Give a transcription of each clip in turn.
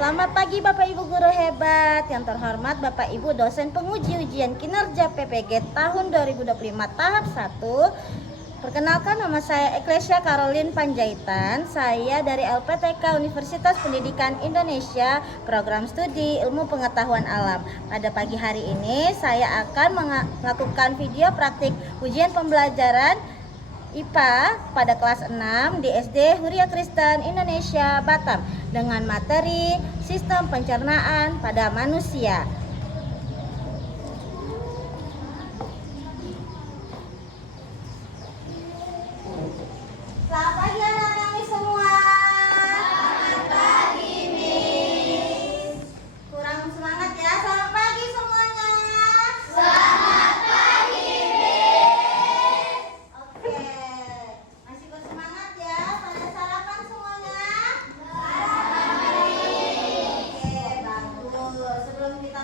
Selamat pagi Bapak Ibu guru hebat. Yang terhormat Bapak Ibu dosen penguji ujian kinerja PPG tahun 2025 tahap 1. Perkenalkan, nama saya Eklesia Caroline Panjaitan. Saya dari LPTK Universitas Pendidikan Indonesia, program studi ilmu pengetahuan alam. Pada pagi hari ini saya akan melakukan video praktik ujian pembelajaran IPA pada kelas 6 di SD Huria Kristen Indonesia Batam dengan materi sistem pencernaan pada manusia. Selamat pagi anak-anak semua. Selamat pagi, Miss. Kurang semangat ya. Selamat pagi semuanya. Selamat pagi, Miss. Oke. Masih bersemangat ya. Pada sarapan semuanya? Sarapan. Oke, bagus. Sebelum kita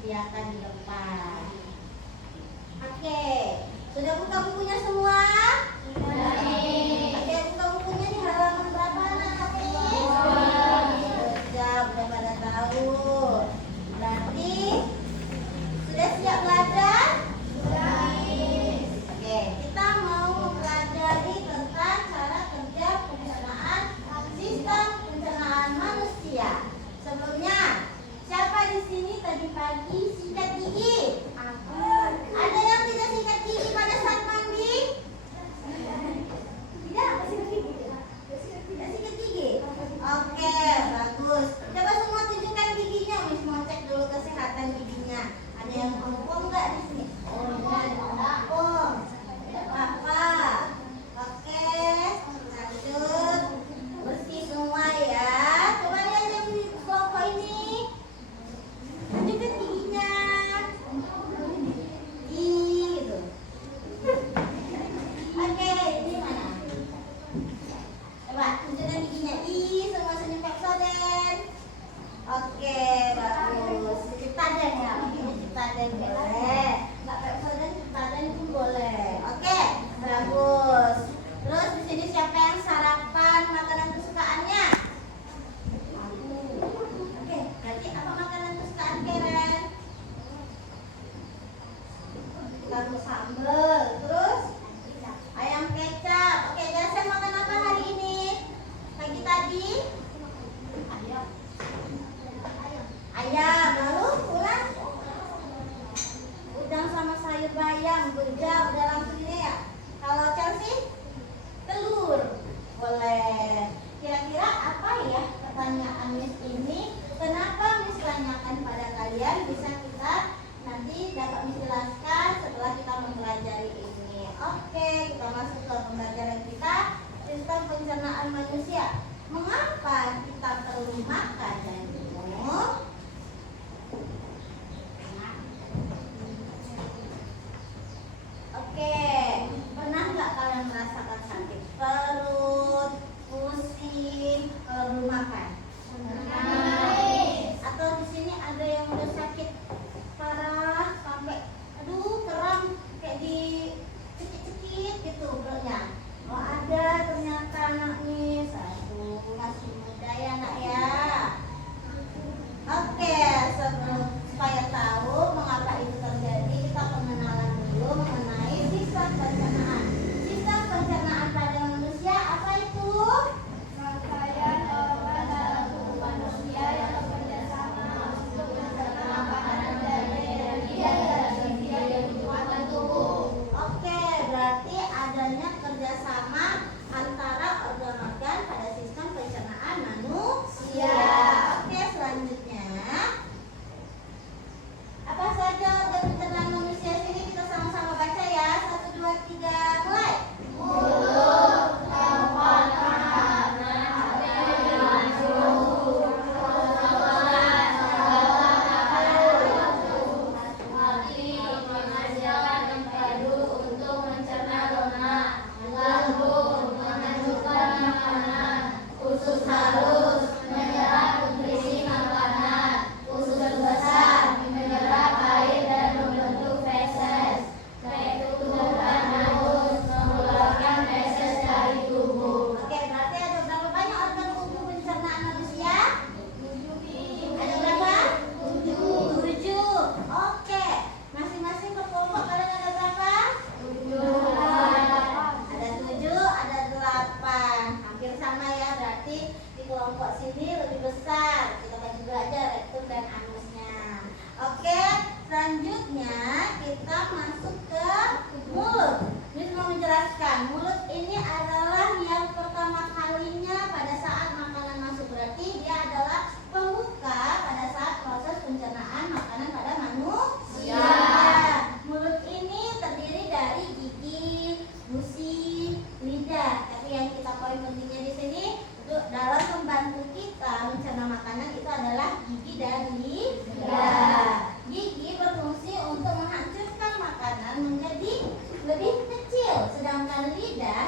disediakan di depan. Oke, sudah buka bukunya semua? Sudah. Oke, buka bukunya di halaman berapa anak-anak ini? Sudah pada tahu. Berarti sudah siap belajar? Sudah. Oke, kita mau mempelajari tentang cara kerja pencernaan sistem pencernaan manusia. Sebelumnya, siapa di sini tadi pagi sikat gigi? Ada yang tidak sikat gigi pada saat mandi? Tidak sikat gigi. Oke, bagus. Coba semua tunjukkan giginya, Miss mau cek dulu kesehatan giginya. Ada yang ompong nggak di sini? Oh, ompong. Tidak apa-apa. Oke, lanjut. Bersih semua ya. Coba lihat yang di kelompok ini. Tunjukkan giginya. Gitu. Oke, ini mana? Coba tunjukkan giginya. Semua senyum Pepsodent. Oke, bagus. Ciptaden ya, makanya Ciptaden boleh. Nggak Pepsodent, Ciptaden pun boleh. Oke, bagus. Terus di sini siapa yang sarapan makanan kesukaannya? Oke, berarti apa makanan kesukaan Karen? Tahu sambal. Terus ayam kecap. Oke, Jasa makan apa hari ini? Pagi tadi? Ayam. Lalu pulang? Udang sama sayur bayam. Udah langsung ini ya. Kalau Chelsea? Telur. Boleh. Kira-kira apa ya pertanyaan Miss ini? Kenapa Miss tanyakan pada kalian? Bisa kita nanti dapat menjelaskan setelah kita mempelajari ini. Oke, kita masuk ke pembelajaran kita, sistem pencernaan manusia. Mengapa kita perlu makan dan minum? Oke, pernah nggak kalian merasakan sakit perut, pusing, kalau belum makan? Atau di sini ada yang udah sakit parah sampai aduh kram kayak di cekik-cekik gitu perutnya? Oh ada ternyata anaknya. Aduh masih muda ya nak ya. Oke, supaya tahu mengapa itu terjadi, kita pengenalan dulu mengenai sistem pencernaan. Sistem pencernaan pada manusia apa itu? Rangkaian organ dalam tubuh manusia yang bekerja sama untuk mencerna makanan dari energi dan gizi yang dibutuhkan tubuh. Oke, berarti adanya kerjasama antara organ-organ pada sistem pencernaan manusia. Oke, selanjutnya apa saja organ pencernaan manusia sini kita sama-sama baca ya. 1, 2, 3, mulai. Mulut, tenggorokan, hati, jantung, pernapasan, saluran nafas, hati menghasilkan empedu untuk mencerna lemak, lambung menghasilkan makanan, usus halus menyerap nutrisi makanan, usus besar menyerap air dan membentuk feses, tubuh dan halus mengeluarkan feses dari tubuh. Oke, berarti ada berapa banyak organ tubuh pencernaan manusia? 7. Ada berapa? 7. Oke, masing-masing ke kelompok kalian ada berapa? 7. Ada 7, ada 8. Hampir sama ya, berarti di kelompok sini lebih besar. Kita bagi belajar rektum dan anusnya. Oke, selanjutnya kita masuk ke mulut. Miss mau menjelaskan, mulut ini adalah yang pertama kalinya pada saat makanan masuk. Berarti dia adalah pembuka pada saat proses pencernaan makanan pada manusia. Mulut ini terdiri dari gigi, gusi, lidah. Tapi yang kita poin pentingnya di sini untuk dalam membantu kita mencerna makanan itu adalah gigi dan lidah. Gigi berfungsi untuk menghancurkan makanan menjadi lebih kecil, sedangkan lidah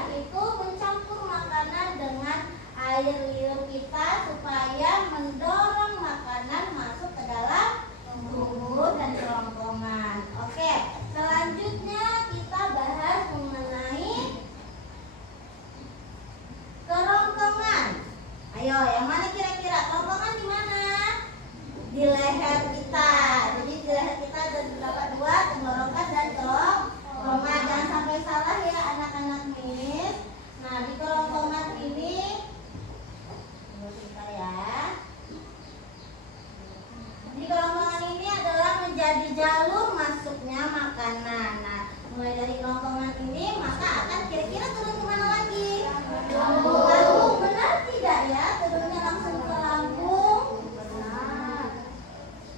menjadi jalur masuknya makanan. Nah, mulai dari kerongkongan ini maka akan kira-kira turun kemana lagi? Lambung, benar tidak ya? Turunnya langsung ke lambung. Benar.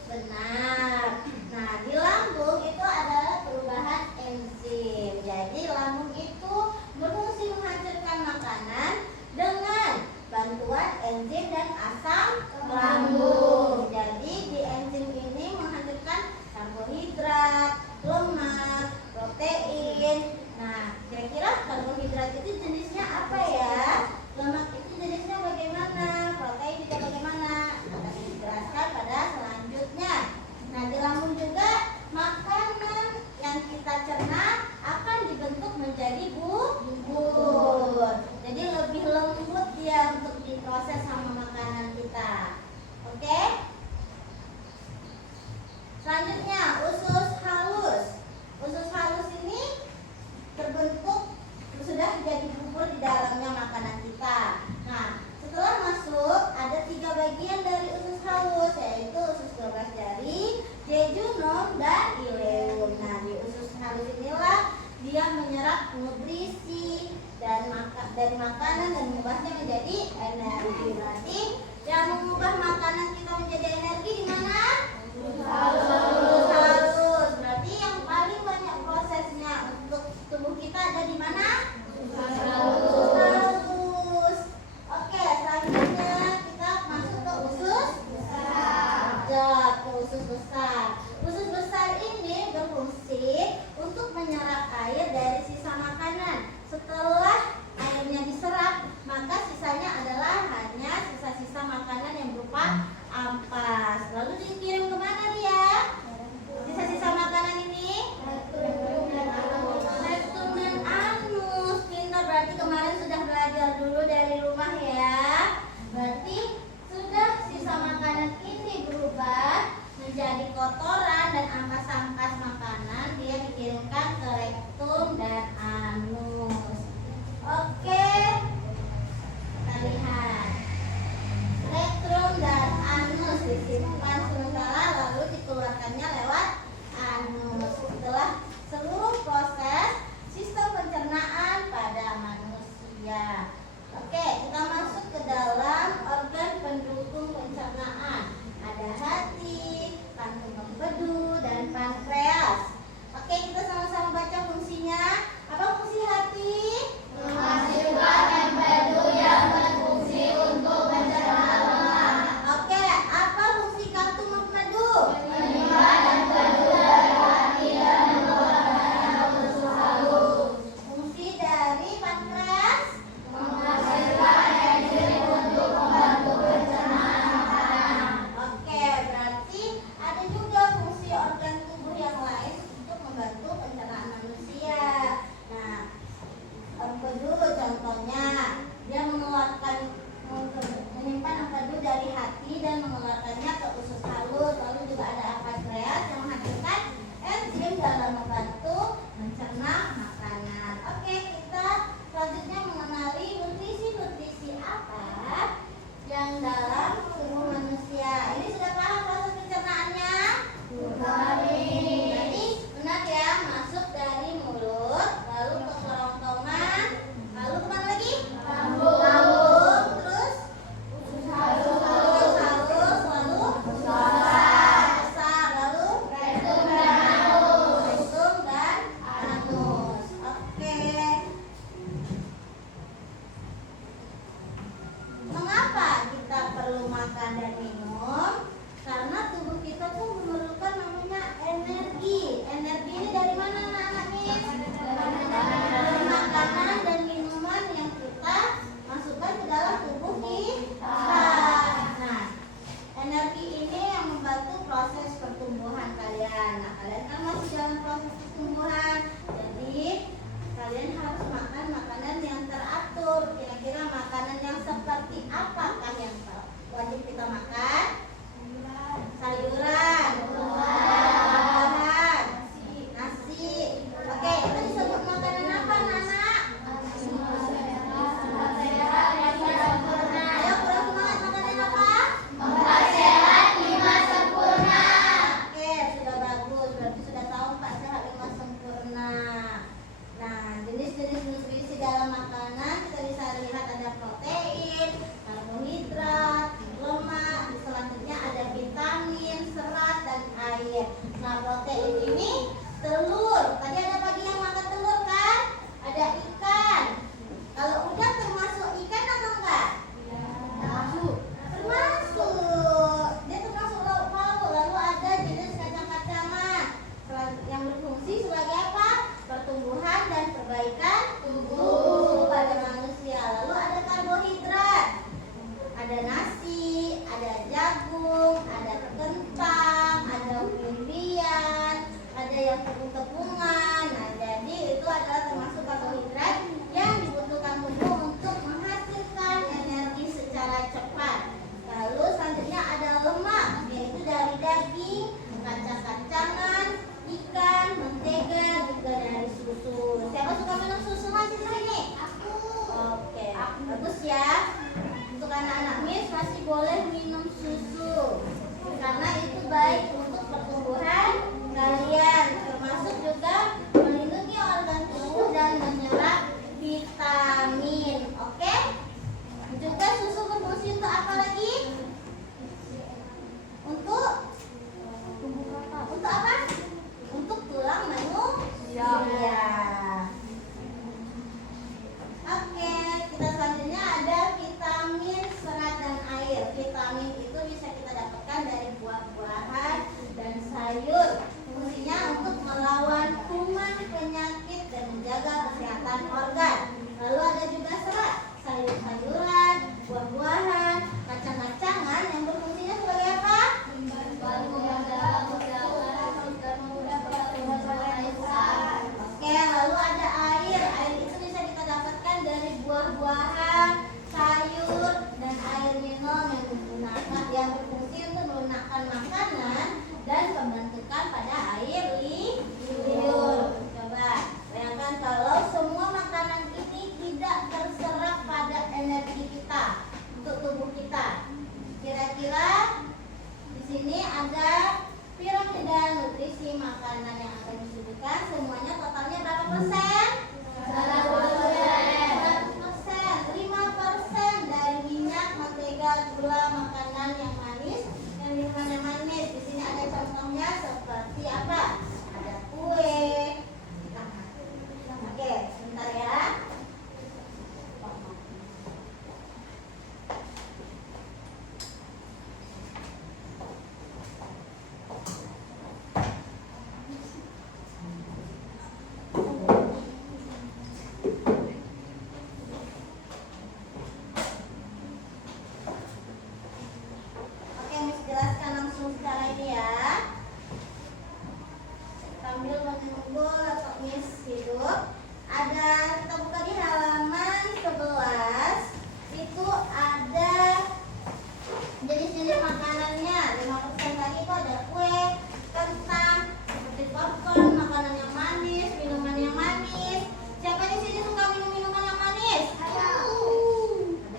Benar. Nah, di lambung itu adalah perubahan enzim. Jadi lambung itu berfungsi menghancurkan makanan dengan bantuan enzim dan asam lambung. Jadi di enzim ini menghancurkan karbohidrat, lemak, protein. Nah, kira-kira karbohidrat itu jenisnya apa ya? Lemak itu jenisnya bagaimana? Protein juga bagaimana? Akan dijelaskan pada selanjutnya. Nah, di lambung juga makanan yang kita cerna akan dibentuk menjadi bubur. Jadi lebih lembut dia untuk diproses sama makanan kita. Oke? Selanjutnya usus halus. Usus halus ini terbentuk sudah menjadi bubur di dalamnya makanan kita. Nah, setelah masuk ada 3 bagian dari usus halus, yaitu usus 12 jari, jejunum, dan ileum. Nah, di usus halus inilah dia menyerap nutrisi dan dari makanan dan mengubahnya menjadi energi. Berarti yang mengubah makanan kita menjadi energi di mana? Usus halus. Berarti yang paling banyak prosesnya untuk tubuh kita ada di mana? Usus halus. Oke, selanjutnya kita masuk ke usus besar. Ke usus besar. Usus besar ini berfungsi untuk menyerap air dari sisa makanan. Setelah airnya diserap, maka sisanya adalah hanya sisa-sisa makanan yang berupa ampas. Lalu dikirim kemana dia? Sisa-sisa makanan ini? Rektum dan anus. Pintar, berarti kemarin sudah belajar dulu dari rumah ya. Berarti sudah sisa makanan ini berubah menjadi kotoran dan ampas-ampas makanan, dia dikirimkan ke rektum dan anus. Oke, kita lihat rektum dan anus disimpan sementara lalu dikeluarkannya lewat anus. Setelah seluruh proses sistem pencernaan pada manusia. Oke, kita masuk ke dalam organ pendukung pencernaan. Ada hati, kantung empedu, dan pankreas. Oke, kita sama-sama baca fungsinya. Apa fungsi hati? Menghasilkan empedu yang berfungsi untuk pencernaan lemak. Oke, apa fungsi kantung empedu? Menyimpan empedu dari hati dan mengeluarkannya ke usus halus. Fungsi dari pankreas? Menghasilkan enzim untuk membantu pencernaan makanan. Oke, berarti ada juga fungsi organ tubuh yang lain untuk membantu pencernaan manusia. Nah, empedu contohnya dia menyimpan empedu dari hati dan mengeluarkannya ke usus halus. Lalu juga ada pankreas yang menghasilkan enzim dalam membantu mencerna makanan. Oke, kita selanjutnya mengenali nutrisi apa yang dalam tubuh manusia. Ini sudah paham proses pencernaannya? Jadi benar ya, masuk dari mulut, lalu ke kerongkongan, lalu kemana lagi? Lambung, terus usus halus, lalu besar, lalu rektum dan anus. Oke. Mengapa kita perlu makan dan minum? Karena tubuh kita tuh memerlukan namanya energi. Energi ini dari mana anak-anak nih? Dari makanan dan minuman yang kita masukkan ke dalam tubuh kita. Nah, energi ini yang membantu proses pertumbuhan kalian. Nah, kalian kan masih dalam proses pertumbuhan. Jadi kalian harus makan makanan yang teratur. Kira-kira makanan yang seperti apakah yang wajib kita makan? Sayuran, buah-buahan, nasi. Oke, itu disebut makanan apa, Nana? Ayo kurang semangat, makanan apa? Sehat 5 sempurna. Oke, sudah bagus. Nah, protein ini telur. Tadi ada pagi yang makan telur kan? Ada ikan. Kalau udang termasuk ikan atau enggak? Termasuk. Termasuk. Dia termasuk lauk pauk. Lalu ada jenis kacang-kacangan yang berfungsi sebagai apa? Pertumbuhan dan perbaikan tubuh pada manusia. Lalu ada karbohidrat. Ada nasi, ada jagung, ada kentang, ada umbi-umbian, ada yang tepung-tepungan. Nah, jadi itu adalah termasuk karbohidrat yang dibutuhkan tubuh untuk menghasilkan energi secara cepat. Lalu selanjutnya ada lemak, yaitu dari daging, kacang-kacangan, ikan, mentega, juga dari susu. Siapa suka minum susu masih di sini? Aku. Oke, bagus ya. Untuk anak-anak Miss masih boleh minum susu karena itu baik untuk pertumbuhan kalian, termasuk juga melindungi organ tubuh dan menyerap vitamin. Oke? Juga susu berfungsi untuk apa lagi? Untuk apa? Untuk tulang manusia. Oke, kita selanjutnya ada vitamin, serat, dan air. Vitamin itu bisa kita dapatkan dari buah-buahan dan sayur. Fungsinya untuk melawan kuman, penyakit, dan menjaga kesehatan organ. Lalu ada juga serat, sayur-sayuran, buah-buahan, kacang-kacangan yang berfungsinya sebagai apa? Oke, lalu ada air. Air itu bisa kita dapatkan dari buah-buahan, sayur, dan air minum yang berfungsi untuk melunakkan makanan dan pembentukan pada air liur. Coba bayangkan kalau semua makanan ini tidak terserap pada energi kita untuk tubuh kita. Kira-kira di sini ada piramida nutrisi makanan yang akan disuguhkan. Semuanya totalnya berapa persen? 5% dari minyak, mentega, gula, makanan yang manis, dan minuman yang manis. Di sini ada contohnya seperti apa? Ada kue. Oke, sebentar ya. Oke, Miss jelaskan langsung secara ini ya. Sambil menunggu laptop Miss hidup. Ada, kita buka di halaman 11. Itu ada jenis-jenis makanannya. 5% tadi itu ada kue, kentang, seperti popcorn, makanan yang manis, minuman yang manis. Siapa di sini suka minum minuman yang manis? Ada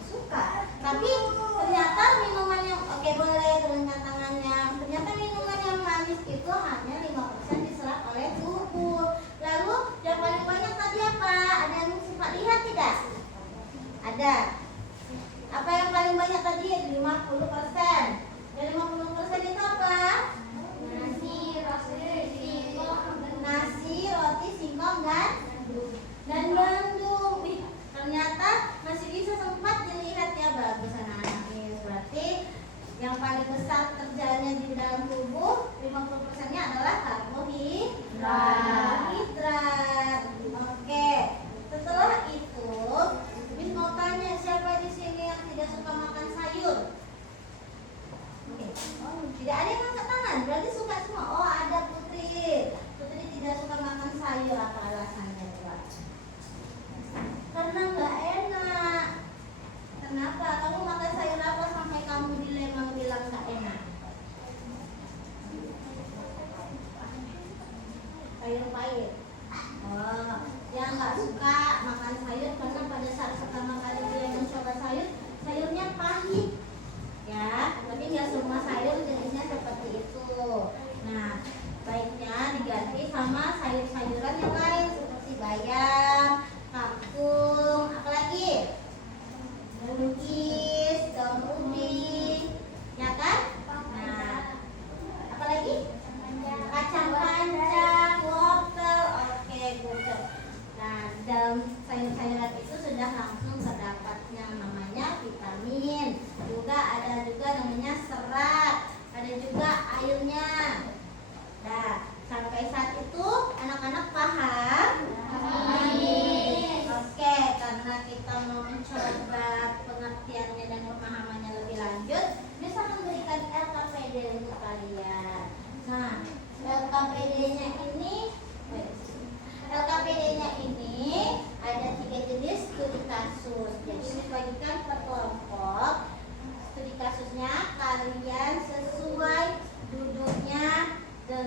suka. Tapi ternyata minuman yang oke boleh turunkan tangannya. Ternyata minuman yang manis itu hanya 5% diserap oleh tubuh. Lalu yang paling banyak tadi apa? Ada yang suka lihat tidak? Ada. Apa yang paling banyak tadi? 50%. Dan 50% itu apa? Nasi, roti, singkong, dan gandum. Ternyata masih bisa sempat dilihat ya, bagus anak-anak ini. Berarti yang paling besar kerjanya di dalam tubuh 50%-nya adalah karbohidrat. Oke. Setelah itu, Miss mau tanya siapa di sini yang tidak suka makan sayur? Oke. Oh, tidak ada yang angkat tangan. Berarti suka semua. Oh, ada Putri. Putri tidak suka makan sayur. Apa alasannya, Pak? Karena nggak enak. Kenapa? Kamu makan sayur apa sampai kamu di Lembang bilang nggak enak? Sayur pahit. Oh, yang nggak suka makan sayur karena pada saat pertama kali dia mencoba sayur, sayurnya pahit. Ya, tapi nggak semua sayur jenisnya seperti itu. Nah, baiknya diganti sama sayur-sayuran yang lain seperti bayam, kangkung, apalagi buncis, daun ubi, ya kan? Nah, apalagi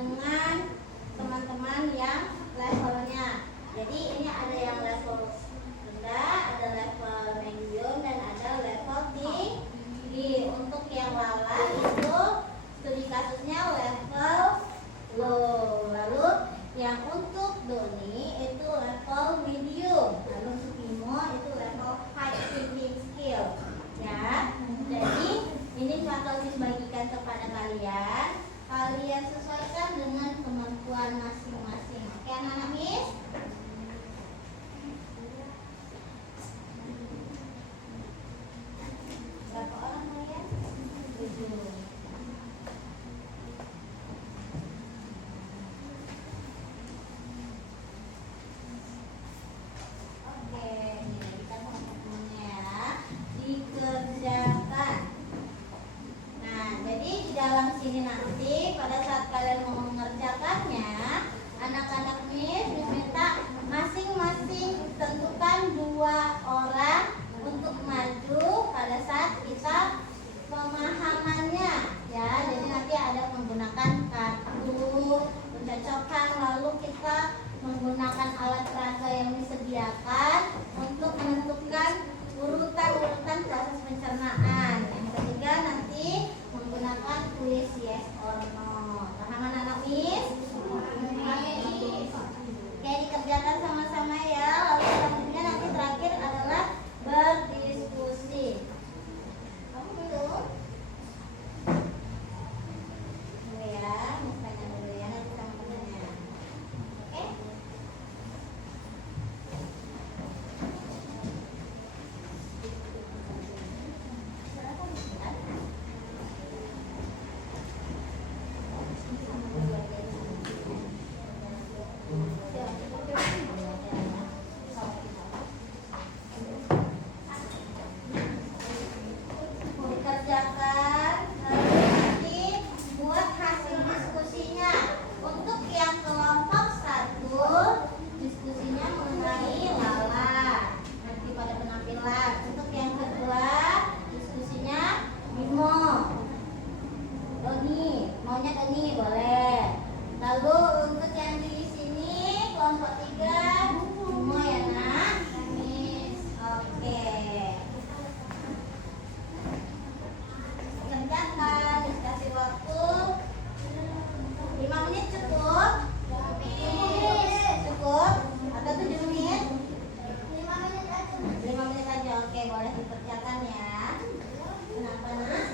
dengan teman-teman yang levelnya. Jadi ini ada yang level rendah, ada level medium, dan ada level tinggi. Untuk yang Lala itu studi kasusnya level low. Lalu yang untuk Doni itu level medium. Lalu untuk Bimo itu level high thinking skill. Ya, jadi ini bakal dibagikan kepada kalian. Kalian sesuaikan dengan kemampuan masing-masing. Oke, anak-anak Miss? Berapa orang kalian? 7. Oke, ini kita teman-temannya ya. Dikerjakan. Nah, jadi di dalam sini nanti pada saat kalian mau mengerjakannya, anak-anak Miss diminta masing-masing tentukan 2 orang untuk maju pada saat kita pemahamannya ya. Jadi nanti ada menggunakan kartu pencocokan, lalu kita menggunakan alat peraga yang disediakan untuk menentukan urutan-urutan proses pencernaan. Yang ketiga nanti menggunakan kuis yes or no. Paham anak-anak Miss? Oke, dikerjakan sama-sama ya. Lalu selanjutnya nanti terakhir adalah berdiskusi. Kamu belum? Dulu ya, Miss tanya dulu ya, nanti kamu tanya. Oke? Dikerjakan, lalu nanti buat hasil diskusinya. Untuk yang kelompok 1, diskusinya mengenai Lala nanti pada penampilan. Untuk yang kedua, diskusinya Bimo, Doni, maunya Doni boleh. Lalu untuk yang di sini kelompok 3, Bimo ya nak. Miss, oke. Kerjakan, dikasih waktu 5 menit cukup? Cukup? Atau 7 menit? 5 menit aja, oke, boleh dikerjakan ya. Kenapa nak?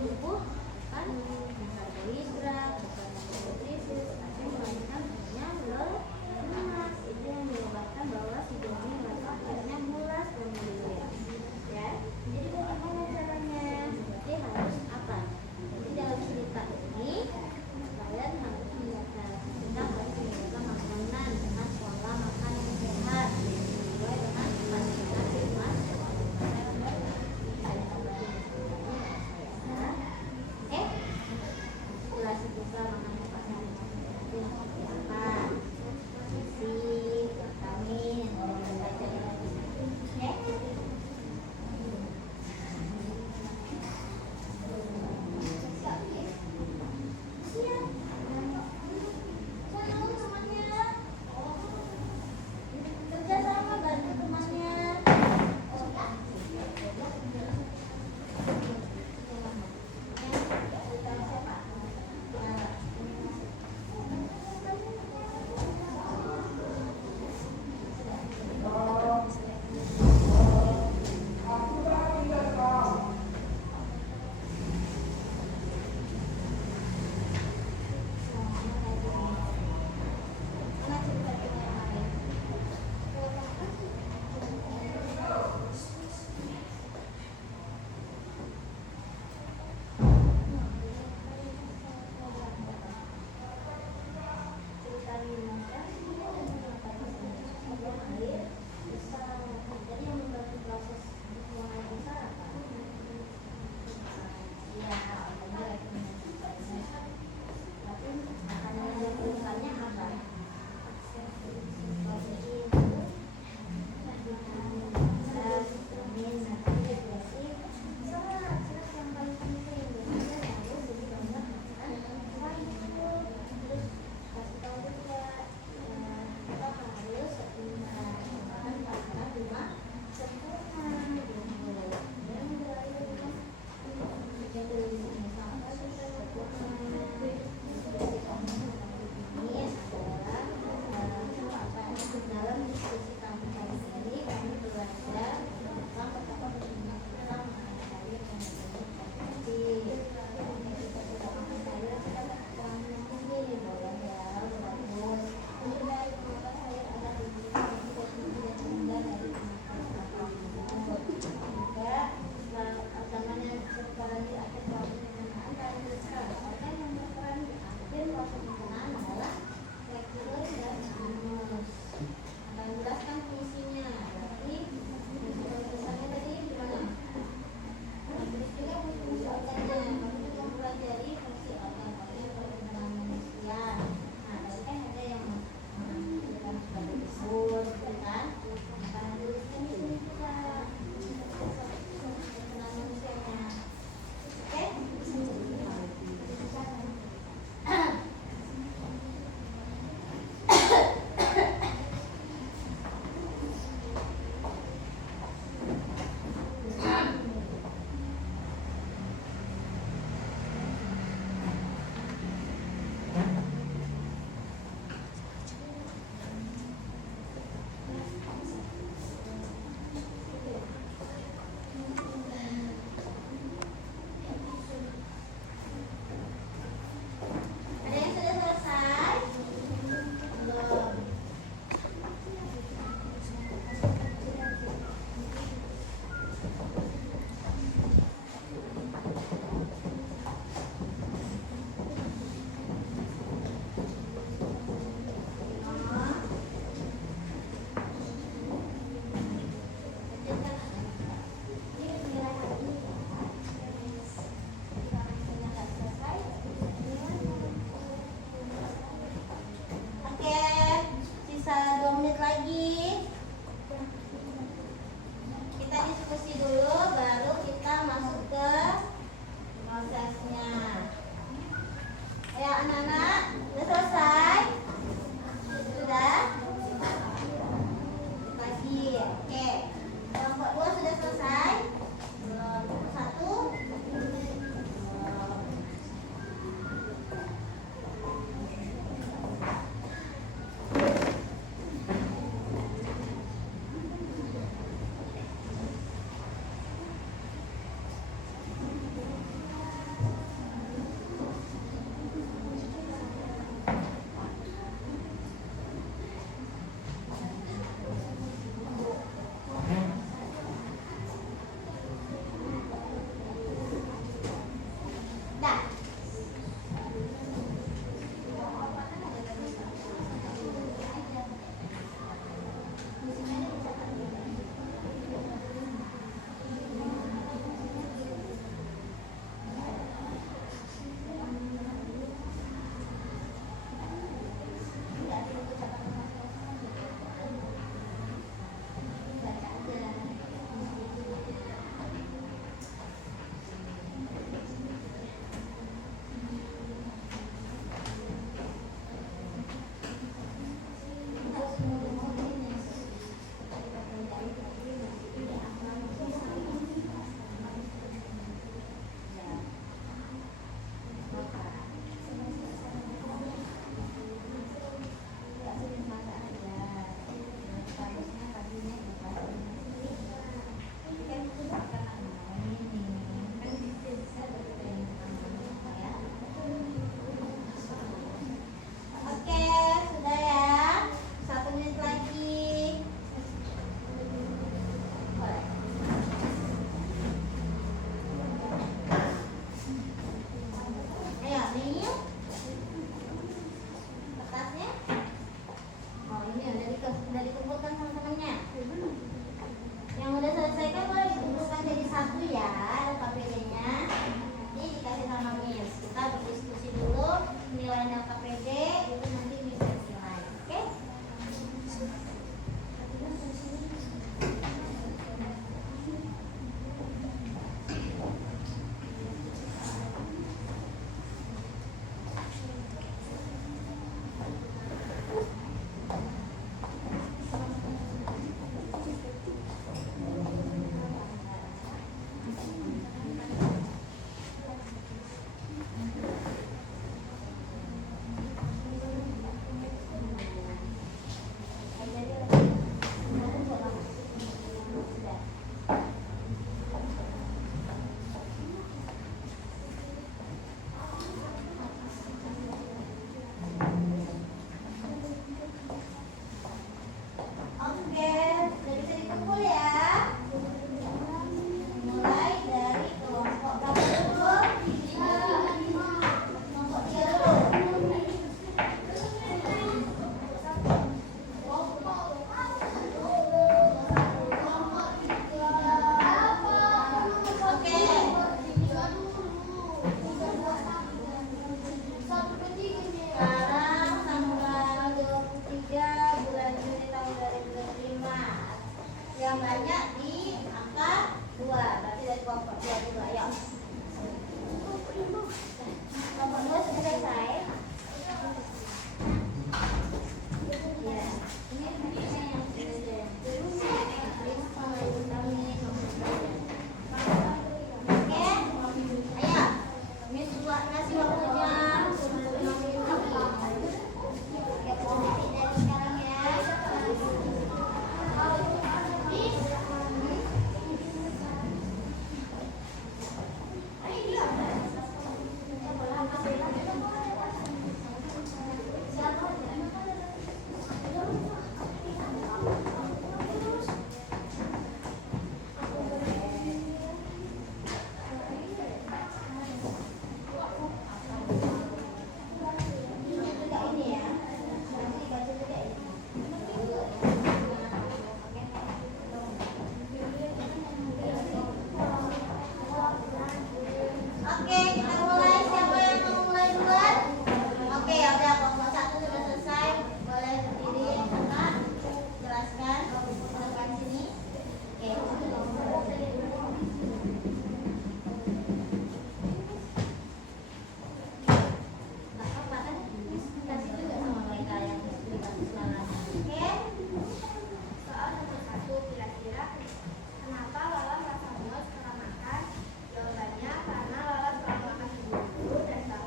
tubuh kan karbohidrat, bukan nutrisius, tapi melainkan hanya lemak. Itu yang menyebabkan bahwa si janin merasa akhirnya mulas dan melilit. Ya, jadi bagaimana caranya? Jadi harus apa? Jadi dalam cerita ini kalian harus menjaga, kita harus menjaga makanan dengan pola makan yang sehat sesuai dengan panduan firman Oke,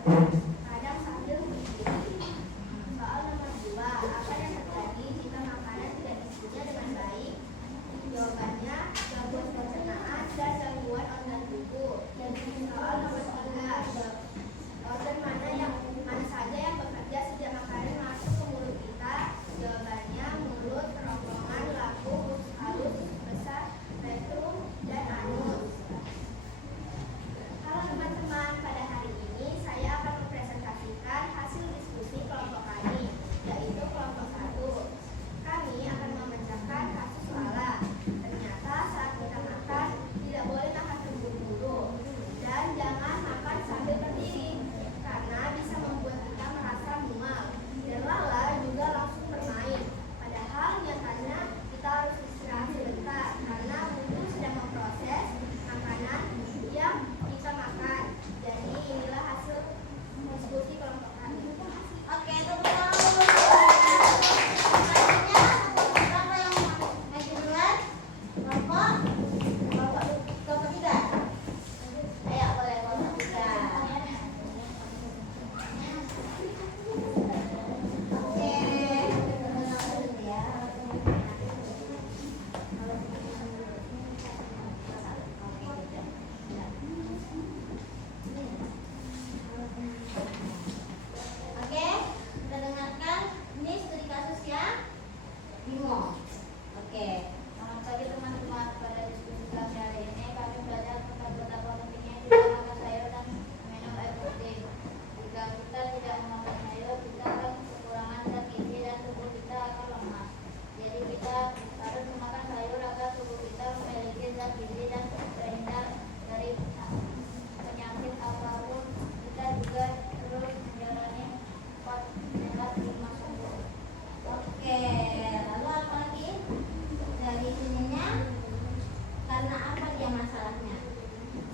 Kadang sambil berdiri. Soal nomor 2, apa yang terjadi jika makanan tidak disusun dengan baik? Jawabannya, gangguan pencernaan dan gangguan organ tubuh. Soal nomor 3, organ mana saja yang bekerja sejak makanan masuk ke mulut kita? Jawabannya, mulut, kerongkongan, lambung, usus halus, besar, rektum, dan anus. Halo teman-teman, pada hari ini saya akan mempresentasikan hasil diskusi kelompok kami, yaitu kelompok 1. Kami akan memecahkan kasus lala. Ternyata saat kita makan, tidak boleh makan terburu-buru dan jangan makan sambil berdiri, karena bisa membuat kita merasa mual. Dan lala juga langsung bermain, padahal nyatanya kita harus istirahat sebentar, karena tubuh sedang memproses makanan yang kita makan. Jadi inilah hasil diskusi kelompok kami. Oke, tepuk tangan dulu. Selanjutnya, siapa yang maju duluan? Kelompok 3. Ayo, boleh kelompok 3. Oke, ya. Oke, kita dengarkan ini studi kasus yang Bimo. Oke. Selamat pagi teman-teman. Pada diskusi kami hari ini kami belajar tentang betapa pentingnya kita makan sayur dan minum air putih. Jika kita tidak memakan sayur, kita akan kekurangan zat gizi dan tubuh kita akan lemah. Jadi kita harus memakan sayur agar tubuh kita memiliki zat gizi dan terhindar dari penyakit apapun. Kita juga terus menjalani pola sehat di masa tua. Oke, lalu apa lagi? Dari sininya, karena apa dia masalahnya?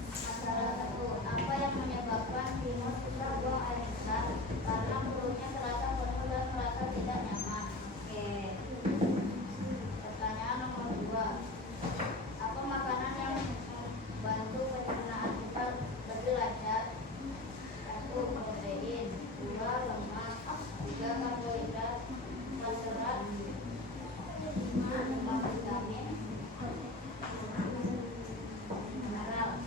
Masalah 1, apa yang menyebabkan Bimo susah buang air besar? Karena mulutnya terasa penuh dan merasa tidak nyaman. Oke. Pertanyaan nomor 2, apa makanan yang membantu pencernaan kita lebih lancar? 1, protein. 2, lemak. 3, karbohidrat. 4, serat. 5, vitamin. Mineral.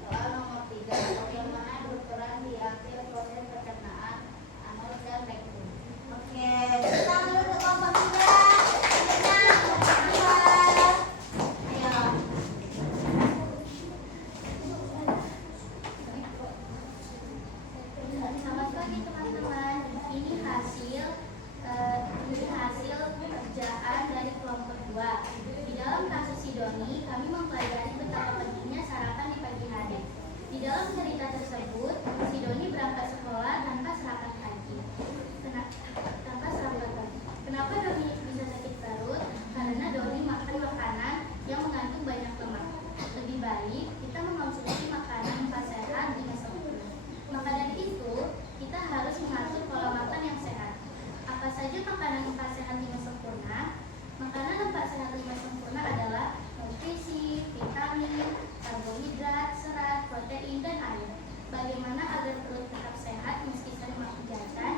Soal nomor 3, bagaimana yang berperan di akhir proses pencernaan? Anus dan rektum. Oke, tepuk tangan dulu untuk kelompok 3. Selanjutnya, kelompok 2. Ayo. Selamat pagi teman-teman. Ini hasil kerjaan dari kelompok 2. Di dalam kasus Sidoni, kami mempelajari betapa pentingnya sarapan di pagi hari. Di dalam cerita tersebut, Sidoni berangkat sekolah tanpa sarapan pagi. Kenapa Doni bisa sakit perut? Karena Doni makan makanan yang mengandung banyak lemak. Lebih baik kita mengonsumsi makanan yang sehat dengan sempurna. Maka dari itu, kita harus mengatur pola makan yang sehat. Apa saja makanan empat sehat lima sempurna? Makanan empat sehat lima sempurna adalah nutrisi, vitamin, karbohidrat, serat, protein, dan air. Bagaimana agar perut tetap sehat meski sering makan jajan?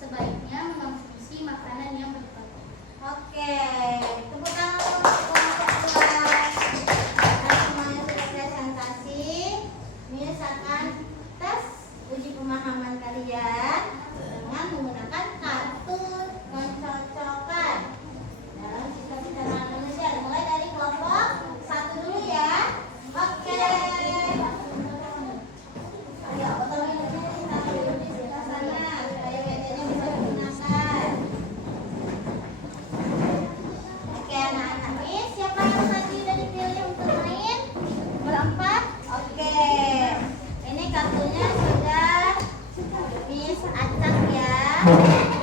Sebaiknya mengonsumsi makanan yang berprotein. Oke, tepuk tangan untuk kelompok 2. Karena semuanya sudah presentasi, ini akan tes uji pemahaman kalian dengan menggunakan kartu mencocokan dalam situasi bahasa Indonesia. Mulai dari kelompok 1 dulu ya. Oke. Ayo, potongin dulu di sebelah sana supaya medianya bisa digunakan. Oke, anak-anak, ini siapa yang tadi udah dipilih untuk main? Berempat? Oke. Ini kartunya sudah Miss acak ya.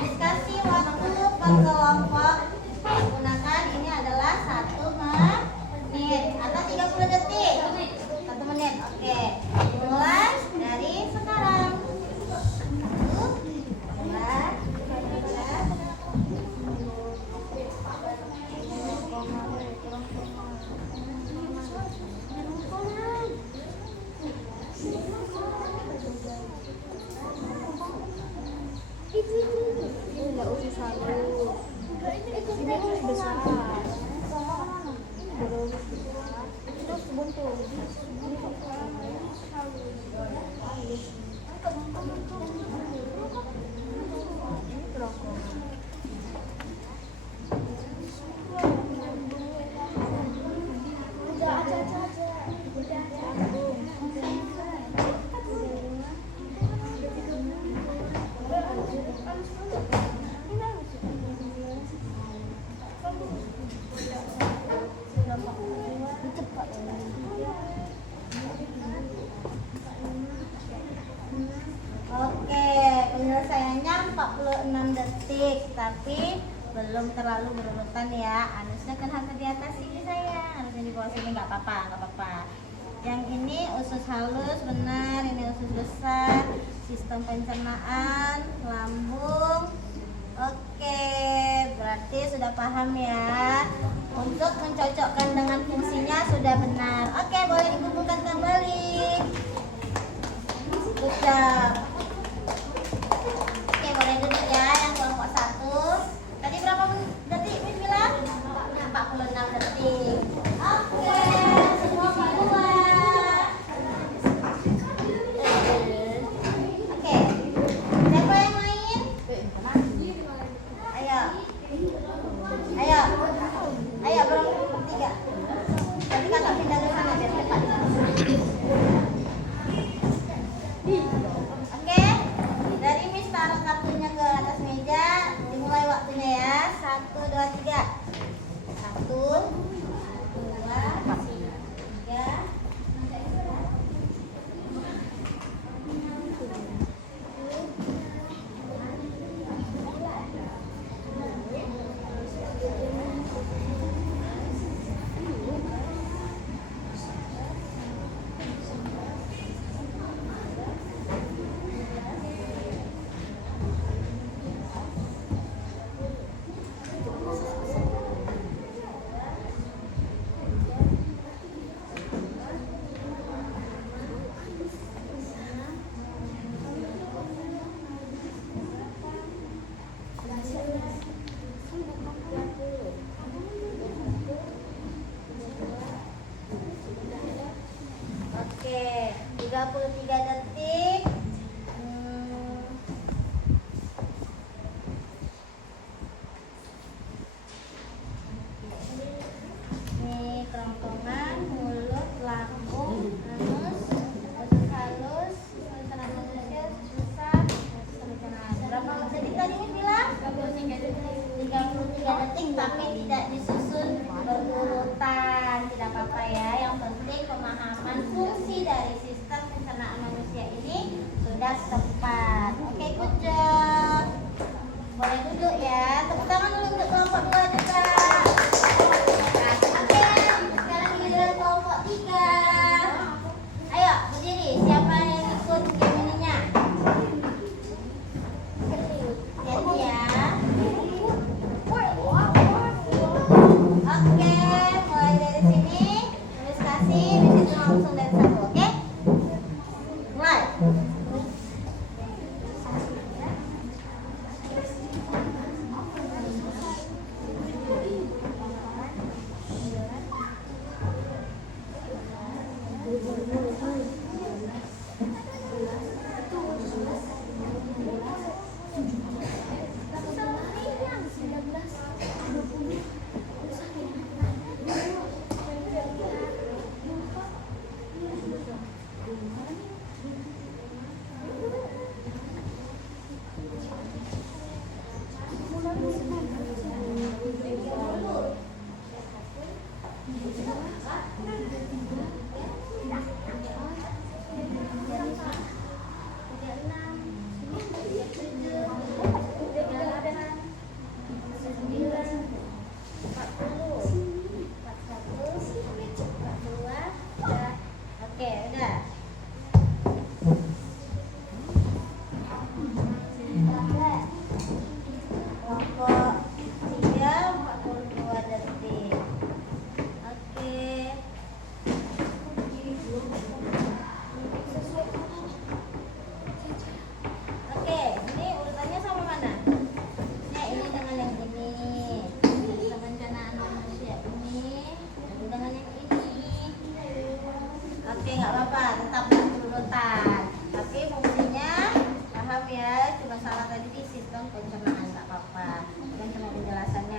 Miss kasih waktu per kelompok menggunakan ini adalah 1 menit atau 30 detik. 1 menit. Oke. Dimulai dari sekarang. 1, 2, 3, 4, 5, 6, 7, 8, 9, 10. Oke, penyelesaiannya 46 detik, tapi belum terlalu berurutan ya. Anusnya kan harus di atas ini sayang, harusnya di bawah sini, nggak apa-apa. Yang ini usus halus benar, ini usus besar, sistem pencernaan, lambung. Oke, berarti sudah paham ya. Untuk mencocokkan dengan fungsinya sudah benar. Oke, boleh dikumpulkan kembali. Good job. Oke, boleh duduk ya yang kelompok 1. Tadi berapa detik Miss bilang? 46 detik. Oke, semua keluar. Oke, siapa yang main? Ayo bertiga. Tapi kakak pindah ke sana biar cepat. Oke, dari Miss taruh kartunya ke atas meja. Dimulai waktunya ya. 1, 2, 3. 1, 2, 3. Oke, 33 detik. Ini kerongkongan, mulut, lambung, anus, usus halus, pencernaan manusia, usus besar, pencernaan. Berapa detik tadi Miss bilang? 33 detik, tapi tidak disusun berurutan. Tidak apa-apa ya. Yang penting pemahaman fungsi dari sistem pencernaan manusia ini sudah tepat. Oke, good job. Boleh duduk ya. Tepuk tangan dulu untuk kelompok 2 juga. Oke, sekarang giliran kelompok 3. Ayo berdiri. Siapa yang ikut game ininya? Jadi ya. Oke, mulai dari sini. Tulis kasih, di situ langsung dari 1. Oke? Mulai. Oke, udah. Kelompok 3, 42 detik. Oke.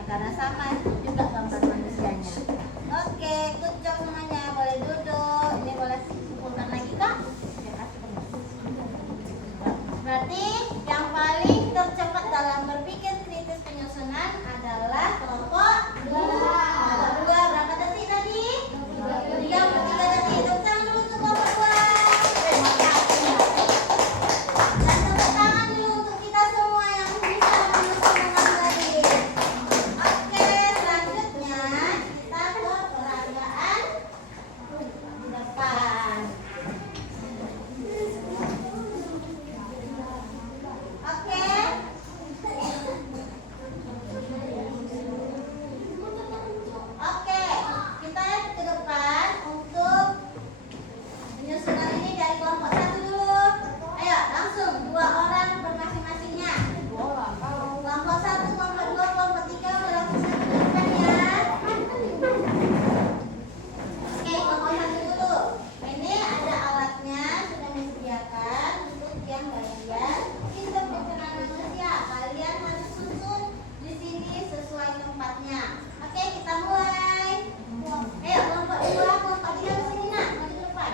karena sama juga gambar manusianya. Oke, good job semuanya. Boleh duduk. Ini boleh kumpulkan lagi kak. Berarti yang paling tercepat dalam berpikir kritis penyusunan adalah kelompok 2. Kelompok 2 berapa detik tadi? 33 detik. Tepuk tangan dulu untuk kelompok 2. Dan tepuk tangan dulu untuk kita semua yang bisa menyusun dengan baik. Oke, selanjutnya kita ke peragaan depan. Oke. Oke, kita ke depan untuk penyusunan ini dari kelompok 1 dulu. Ayo, langsung 2 orang bermasing-masingnya. Kelompok 1, kelompok 2, kelompok 3 udah langsung tuliskan ya. Oke, kelompok 1 dulu. Ini ada alatnya sudah disediakan untuk yang bagian sistem pencernaan manusia. Kalian harus susun di sini sesuai tempatnya. Oke, kita mulai. Ayo, kelompok 2, kelompok 3 ke sini nak, maju ke depan.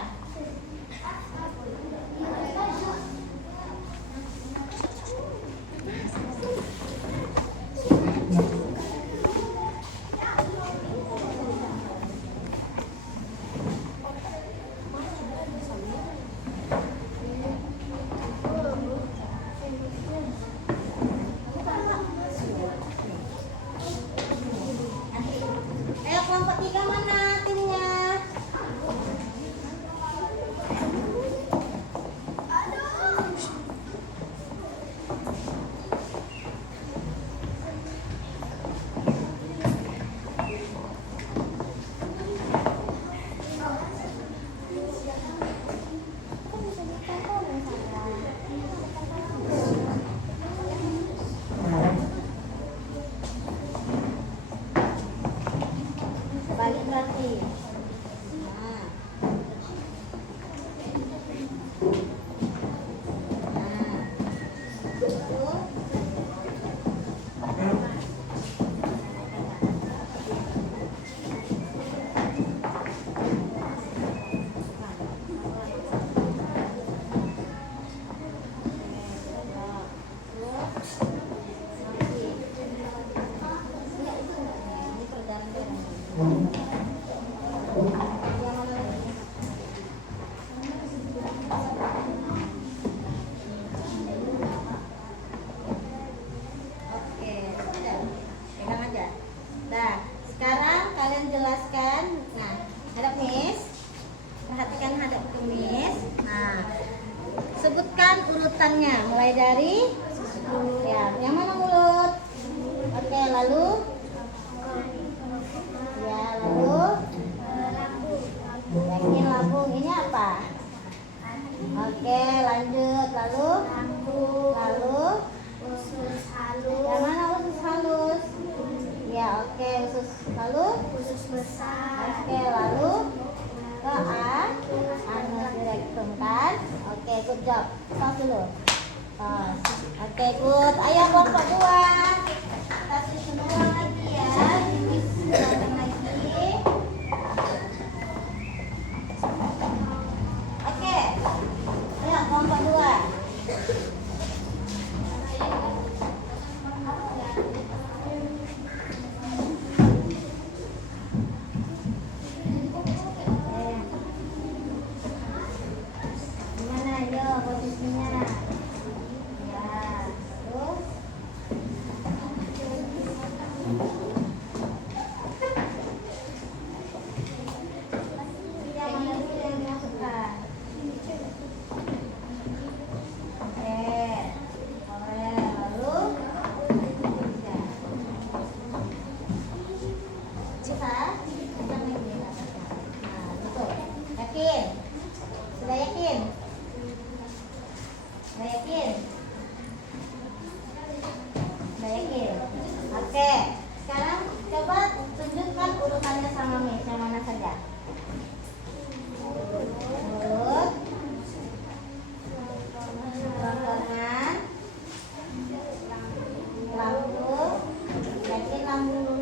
Ayo, kelompok 3 mana timnya? Balik berarti. Nah. Tuh. Ini pergantian. Oke, sudah. Pegang aja. Nah, sekarang kalian jelaskan. Nah, hadap Miss. Perhatikan hadap ke Miss. Nah, sebutkan urutannya mulai dari ya, yang mana mulut? Oke, lalu ya, lalu yakin lambung ini apa? Oke, lanjut. Lalu Usus yang halus, mana usus halus? Ya, oke, usus lalu usus besar, oke, lalu ke anus direktum kan? Oke, good job. Stop dulu. Pas. Oke, good. Ayo kelompok 2. Kita susun ulang lagi ya. Ulang lagi. Oke. Ayo kelompok 2. Gimana ayo posisinya? Ya, terus yang mana dulu yang dimasukkan? Oke, boleh. Lalu ya. Bisa? Bisa lagi. Nah, gitu. Yakin? Sudah yakin? Sudah yakin? Sudah yakin? Oke. Sekarang coba tunjukkan urutannya sama Miss. Yang mana saja? Mulut, kerongkongan, lambung, yakin lambung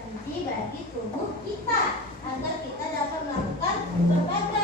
strategi bagi tubuh kita agar kita dapat melakukan berbagai